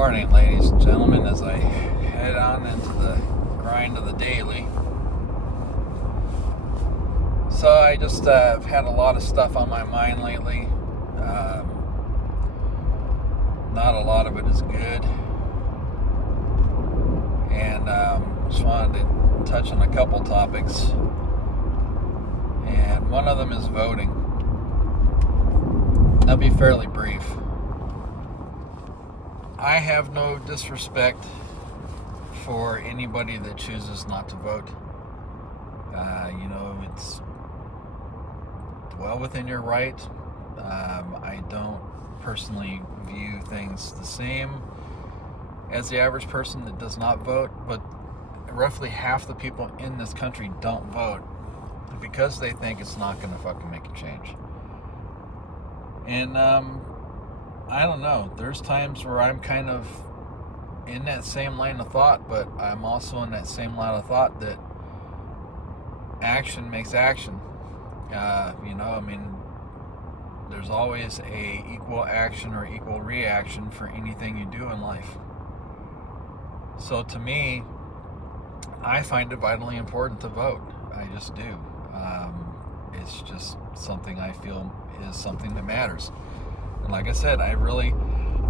morning, ladies and gentlemen, as I head on into the grind of the daily. So I just have had a lot of stuff on my mind lately. Not a lot of it is good. And just wanted to touch on a couple topics. And one of them is voting. I'll be fairly brief. I have no disrespect for anybody that chooses not to vote. It's well within your right. I don't personally view things the same as the average person that does not vote, but roughly half the people in this country don't vote because they think it's not going to fucking make a change. And I don't know. There's times where I'm kind of in that same line of thought, but I'm also in that same line of thought that action makes action. There's always a equal action or equal reaction for anything you do in life. So to me, I find it vitally important to vote. I just do. It's just something I feel is something that matters. And like I said, I really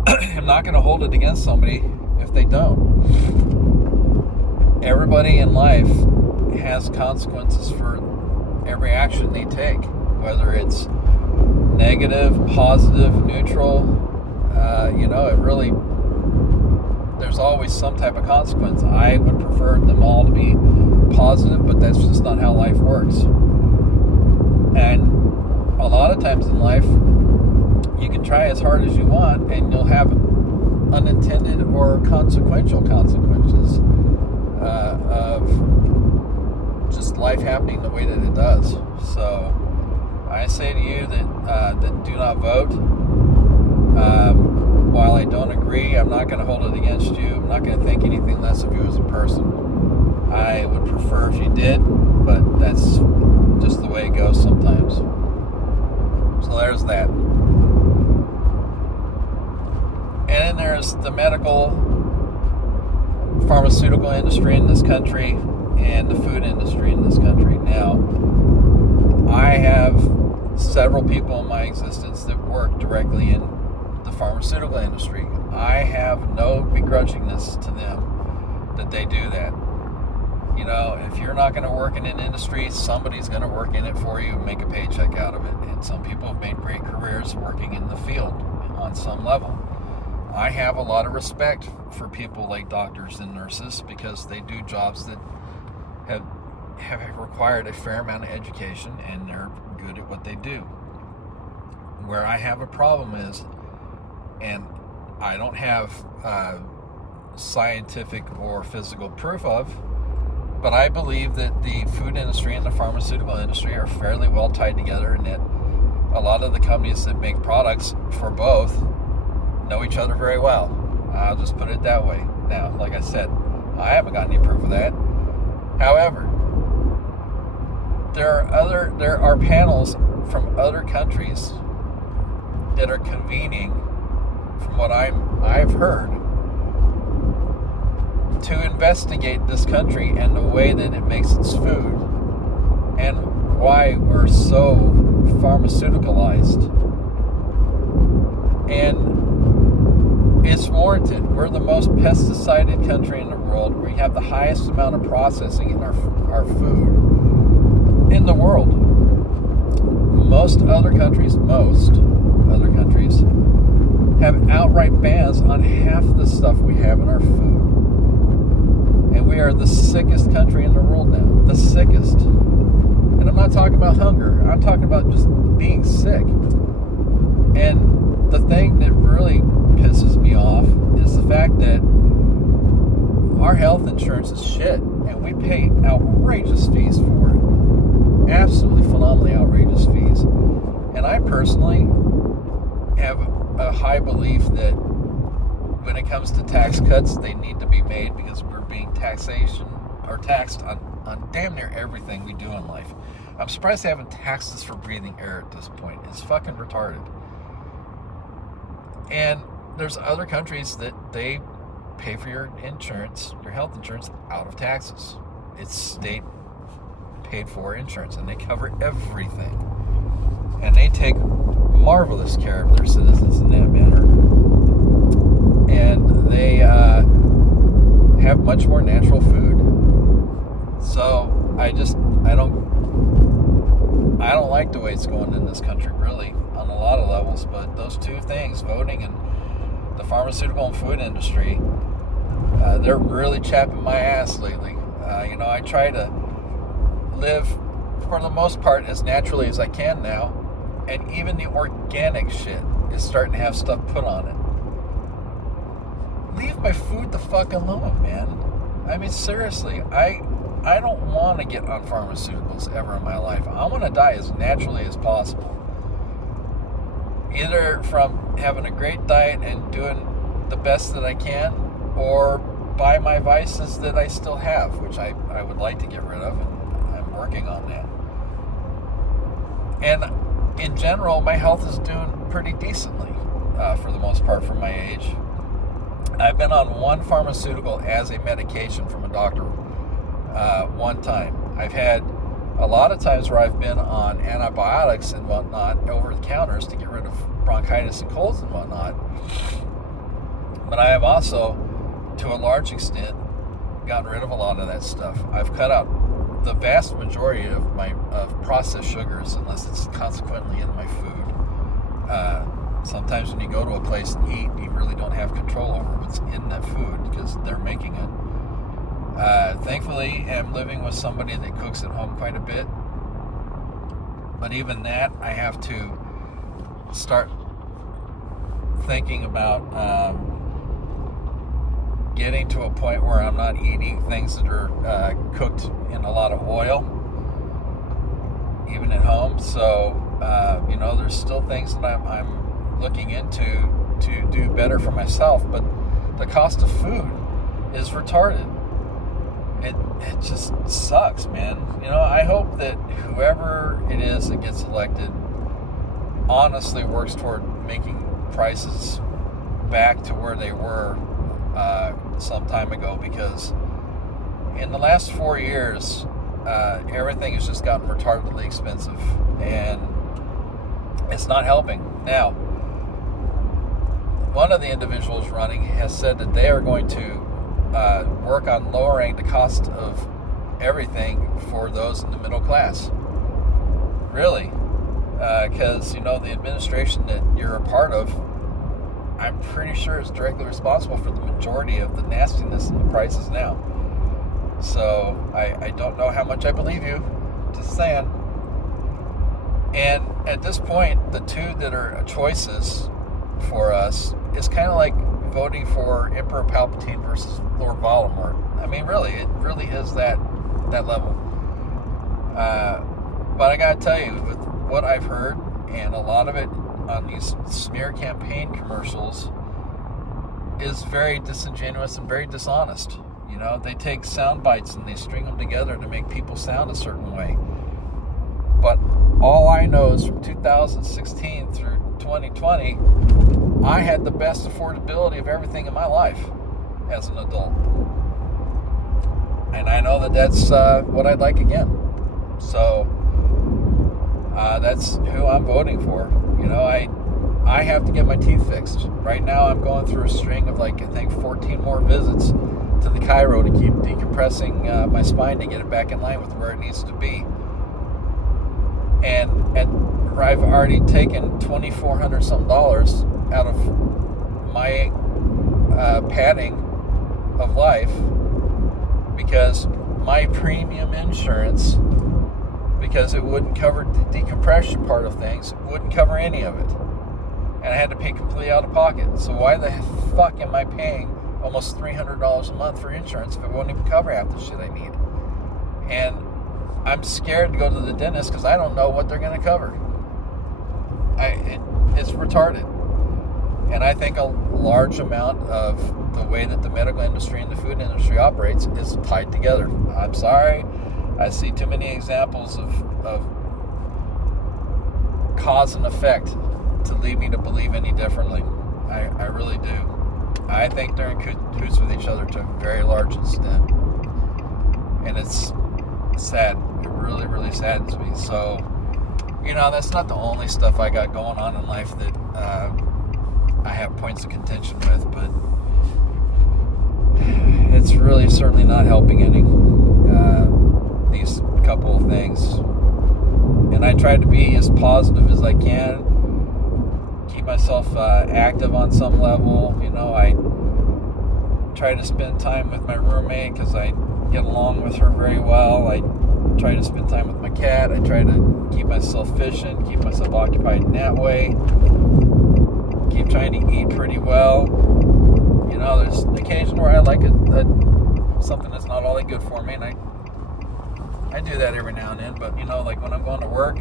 am not going to hold it against somebody if they don't. Everybody in life has consequences for every action they take, whether it's negative, positive, neutral. It really, there's always some type of consequence. I would prefer them all to be positive, but that's just not how life works. And a lot of times in life, you can try as hard as you want, and you'll have unintended or consequential consequences of just life happening the way that it does. So I say to you that do not vote. While I don't agree, I'm not going to hold it against you. I'm not going to think anything less of you as a person. I would prefer if you did, but that's just the way it goes sometimes. So there's that. And then there's the medical, pharmaceutical industry in this country and the food industry in this country. Now, I have several people in my existence that work directly in the pharmaceutical industry. I have no begrudgingness to them that they do that. If you're not going to work in an industry, somebody's going to work in it for you and make a paycheck out of it. And some people have made great careers working in the field on some level. I have a lot of respect for people like doctors and nurses because they do jobs that have required a fair amount of education, and they're good at what they do. Where I have a problem is, and I don't have scientific or physical proof of, but I believe that the food industry and the pharmaceutical industry are fairly well tied together, and that a lot of the companies that make products for both know each other very well. I'll just put it that way. Now, like I said, I haven't got any proof of that. However, there are panels from other countries that are convening, from what I've heard, to investigate this country and the way that it makes its food and why we're so pharmaceuticalized. And it's warranted. We're the most pesticided country in the world. We have the highest amount of processing in our food in the world. Most other countries have outright bans on half the stuff we have in our food. And we are the sickest country in the world now. The sickest. And I'm not talking about hunger. I'm talking about just being sick. And the thing that really pisses me off is the fact that our health insurance is shit, and we pay outrageous fees for it. Absolutely phenomenally outrageous fees. And I personally have a high belief that when it comes to tax cuts, they need to be made because we're being taxed on damn near everything we do in life. I'm surprised they haven't taxed us for breathing air at this point. It's fucking retarded. And there's other countries that they pay for your insurance, your health insurance, out of taxes. It's state paid for insurance, and they cover everything. And they take marvelous care of their citizens in that manner. And they have much more natural food. So I don't like the way it's going in this country, really, on a lot of levels. But those two things, voting and the pharmaceutical and food industry, they're really chapping my ass lately. I try to live, for the most part, as naturally as I can now, and even the organic shit is starting to have stuff put on it. Leave my food the fuck alone, man. I mean, seriously, I don't want to get on pharmaceuticals ever in my life. I want to die as naturally as possible. Either from having a great diet and doing the best that I can, or by my vices that I still have, which I would like to get rid of, and I'm working on that. And in general, my health is doing pretty decently, for the most part, for my age. I've been on one pharmaceutical as a medication from a doctor one time. I've had a lot of times where I've been on antibiotics and whatnot over the counters to get rid of bronchitis and colds and whatnot. But I have also, to a large extent, gotten rid of a lot of that stuff. I've cut out the vast majority of processed sugars, unless it's consequently in my food. Sometimes when you go to a place and eat, you really don't have control over what's in that food because they're making it. Thankfully, I'm living with somebody that cooks at home quite a bit. But even that, I have to start thinking about getting to a point where I'm not eating things that are cooked in a lot of oil, even at home. So, there's still things that I'm looking into to do better for myself, but the cost of food is retarded. It just sucks, man. I hope that whoever it is that gets elected honestly works toward making prices back to where they were some time ago, because in the last 4 years, everything has just gotten retardedly expensive, and it's not helping. Now, one of the individuals running has said that they are going to work on lowering the cost of everything for those in the middle class. Really? Because, the administration that you're a part of, I'm pretty sure is directly responsible for the majority of the nastiness in the prices now. So, I don't know how much I believe you. Just saying. And at this point, the two that are choices for us is kind of like voting for Emperor Palpatine versus Lord Voldemort. I mean, really, it really is that level. But I gotta tell you, with what I've heard, and a lot of it on these smear campaign commercials, is very disingenuous and very dishonest. They take sound bites and they string them together to make people sound a certain way. But all I know is from 2016 through 2020, I had the best affordability of everything in my life as an adult. And I know that that's what I'd like again. So that's who I'm voting for. I have to get my teeth fixed. Right now I'm going through a string of 14 more visits to the chiro to keep decompressing my spine to get it back in line with where it needs to be. And I've already taken $2,400 some out of my padding of life, because my premium insurance, because it wouldn't cover the decompression part of things, wouldn't cover any of it. And I had to pay completely out of pocket. So why the fuck am I paying almost $300 a month for insurance if it won't even cover half the shit I need? And I'm scared to go to the dentist because I don't know what they're going to cover. It's retarded. And I think a large amount of the way that the medical industry and the food industry operates is tied together. I'm sorry. I see too many examples of cause and effect to lead me to believe any differently. I really do. I think they're in cahoots with each other to a very large extent. And it's sad. It really, really saddens me. So, that's not the only stuff I got going on in life that I have points of contention with, but it's really certainly not helping any. These couple of things. And I try to be as positive as I can, keep myself active on some level. I try to spend time with my roommate because I get along with her very well. I try to spend time with my cat. I try to keep myself fishing, keep myself occupied in that way. Keep trying to eat pretty well. There's an occasion where I like something that's not all that good for me, and I do that every now and then. But like when I'm going to work,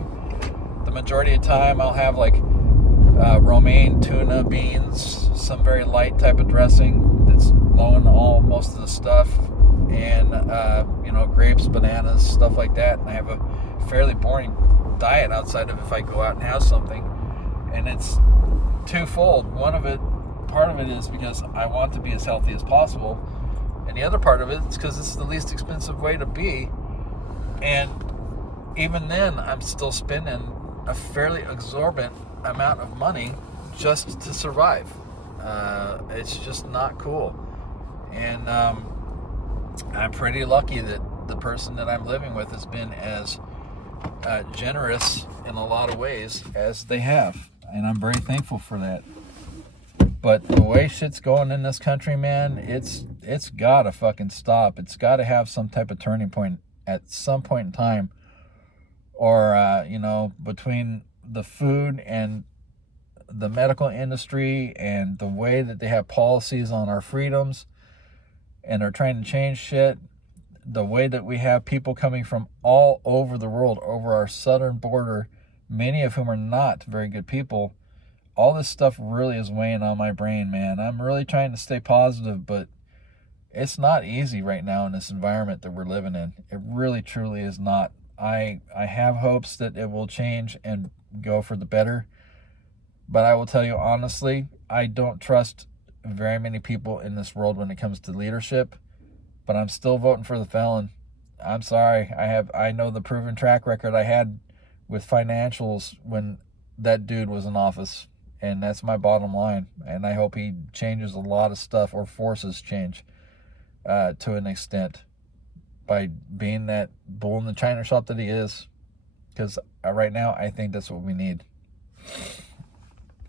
the majority of the time I'll have like romaine, tuna, beans, some very light type of dressing that's low in most of the stuff, and grapes, bananas, stuff like that. And I have a fairly boring diet outside of if I go out and have something, and it's twofold. Part of it is because I want to be as healthy as possible, and the other part of it is because it's the least expensive way to be. And even then, I'm still spending a fairly exorbitant amount of money just to survive. It's just not cool. And I'm pretty lucky that the person that I'm living with has been as generous in a lot of ways as they have. And I'm very thankful for that. But the way shit's going in this country, man, it's gotta fucking stop. It's gotta have some type of turning point at some point in time. Or, between the food and the medical industry and the way that they have policies on our freedoms and are trying to change shit, the way that we have people coming from all over the world, over our southern border, many of whom are not very good people, all this stuff really is weighing on my brain, man. I'm really trying to stay positive, but it's not easy right now in this environment that we're living in. It really, truly is not. I have hopes that it will change and go for the better. But I will tell you honestly, I don't trust very many people in this world when it comes to leadership. But I'm still voting for the felon. I'm sorry. I know the proven track record I had with financials when that dude was in office. And that's my bottom line. And I hope he changes a lot of stuff, or forces change to an extent, by being that bull in the china shop that he is. Because right now, I think that's what we need.